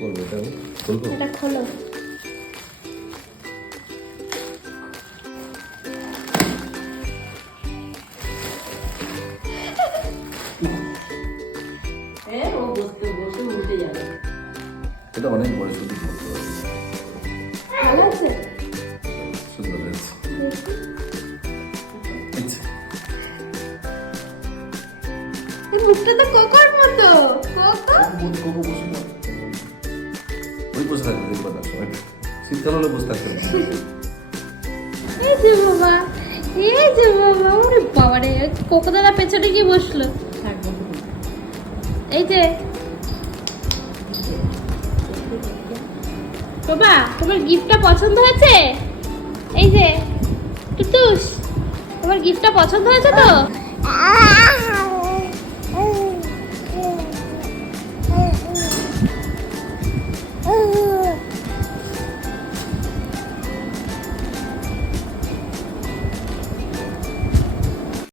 করবে এটা খুলবো? এটা খোলো। ও বসতে বসে উল্টে যাবে। এটা অনেক বড়, শুধু করতে পারবে। ভালো আছে? সুন্দর হয়েছে। আচ্ছা, এই মুখটা তো কোকোর মতো। কোকো? কোকো বসে না। ওই বসে থাকবে, দেখবে না সময়। শীতকাল হলে বসে থাকবে না। এই যে বাবা, এই যে বাবা, ওরে বাবা রে, কোকো দাদা পেছনে গিয়ে বসলো। থাকবো এই যে বাবা, তোমার গিফটটা পছন্দ হয়েছে? এই যে টুটুস, তোমার গিফটটা পছন্দ হয়েছে তো?